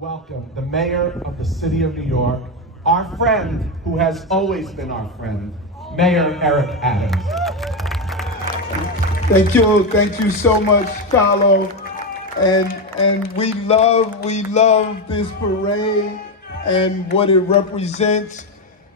welcome the mayor of the city of New York, our friend who has always been our friend, Mayor Eric Adams. Thank you so much, Carlo. And we love this parade and what it represents.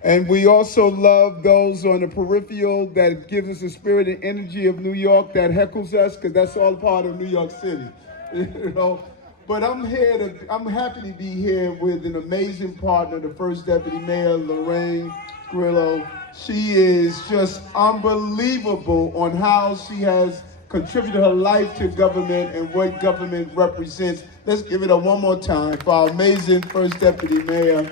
And we also love those on the peripheral that gives us the spirit and energy of New York, that heckles us, because that's all part of New York City. You know? But I'm happy to be here with an amazing partner, the First Deputy Mayor, Lorraine Grillo. She is just unbelievable on how she has contributed her life to government and what government represents. Let's give it up one more time for our amazing First Deputy Mayor,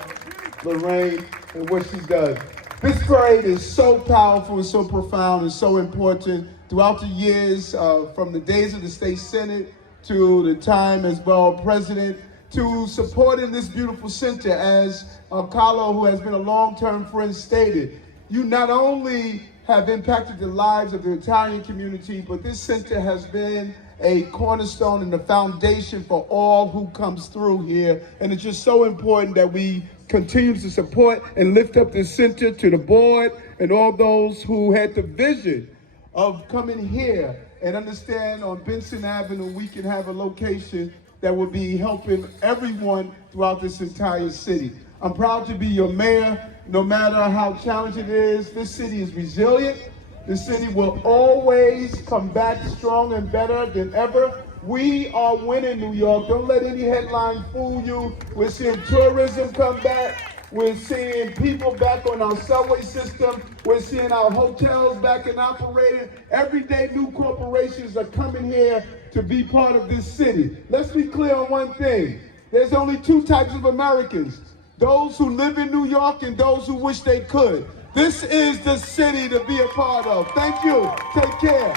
Lorraine, and what she does. This parade is so powerful and so profound and so important throughout the years, from the days of the State Senate to the time as borough president, to supporting this beautiful center. As Carlo, who has been a long-term friend, stated, you not only have impacted the lives of the Italian community, but this center has been a cornerstone and the foundation for all who comes through here. And it's just so important that we continue to support and lift up this center, to the board and all those who had the vision of coming here and understand on Benson Avenue we can have a location that will be helping everyone throughout this entire city. I'm proud to be your mayor. No matter how challenging it is, this city is resilient. This city will always come back strong and better than ever. We are winning, New York. Don't let any headline fool you. We're seeing tourism come back. We're seeing people back on our subway system. We're seeing our hotels back and operating. Every day new corporations are coming here to be part of this city. Let's be clear on one thing. There's only two types of Americans: those who live in New York and those who wish they could. This is the city to be a part of. Thank you. Take care.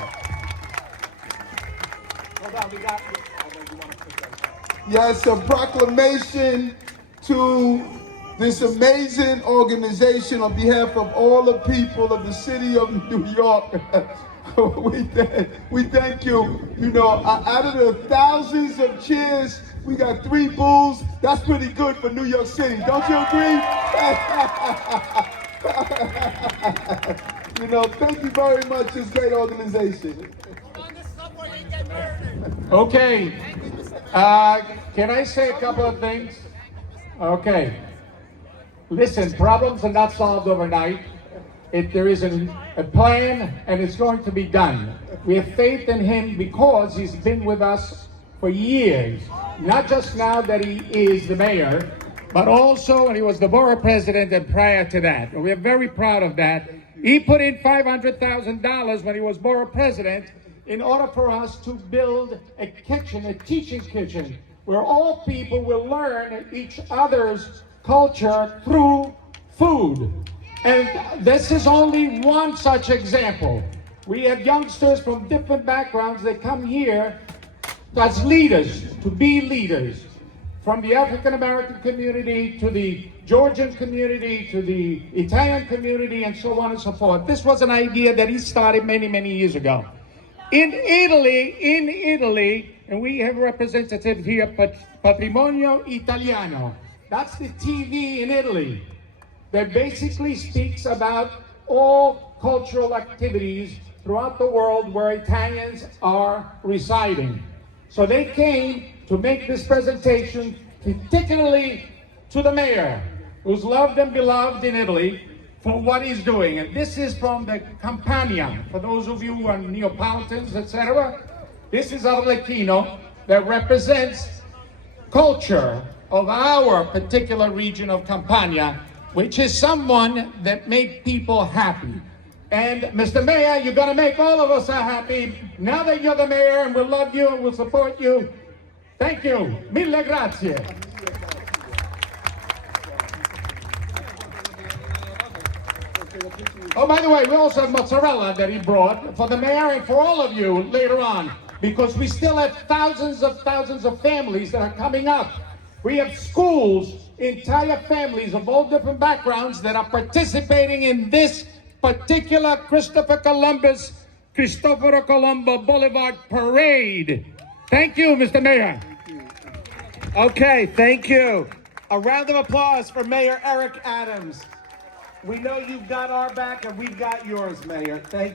Yes, a proclamation to this amazing organization on behalf of all the people of the city of New York. we thank you. You know, out of the thousands of cheers, we got 3 boos. That's pretty good for New York City. Don't you agree? You know, thank you very much, this great organization. Okay. Can I say a couple of things? Okay. Listen, problems are not solved overnight. There is a plan, and it's going to be done. We have faith in him because he's been with us for years. Not just now that he is the mayor, but also when he was the borough president and prior to that. And we are very proud of that. He put in $500,000 when he was borough president in order for us to build a kitchen, a teaching kitchen, where all people will learn each other's culture through food. And this is only one such example. We have youngsters from different backgrounds that come here as leaders, to be leaders, from the African American community to the Georgian community to the Italian community and so on and so forth. This was an idea that he started many, many years ago. In Italy, and we have representatives here, Patrimonio Italiano. That's the TV in Italy that basically speaks about all cultural activities throughout the world where Italians are residing. So they came to make this presentation, particularly to the mayor, who's loved and beloved in Italy for what he's doing. And this is from the Campania, for those of you who are Neapolitans, etc. This is Arlecchino that represents culture of our particular region of Campania, which is someone that made people happy. And Mr. Mayor, you're gonna make all of us happy now that you're the mayor, and we'll love you and we'll support you. Thank you. Mille grazie. Oh, by the way, we also have mozzarella that he brought for the mayor and for all of you later on, because we still have thousands of families that are coming up. We have schools, entire families of all different backgrounds that are participating in this particular Cristoforo Colombo Boulevard Parade. Thank you, Mr. Mayor. Okay, thank you. A round of applause for Mayor Eric Adams. We know you've got our back and we've got yours, Mayor. Thank you.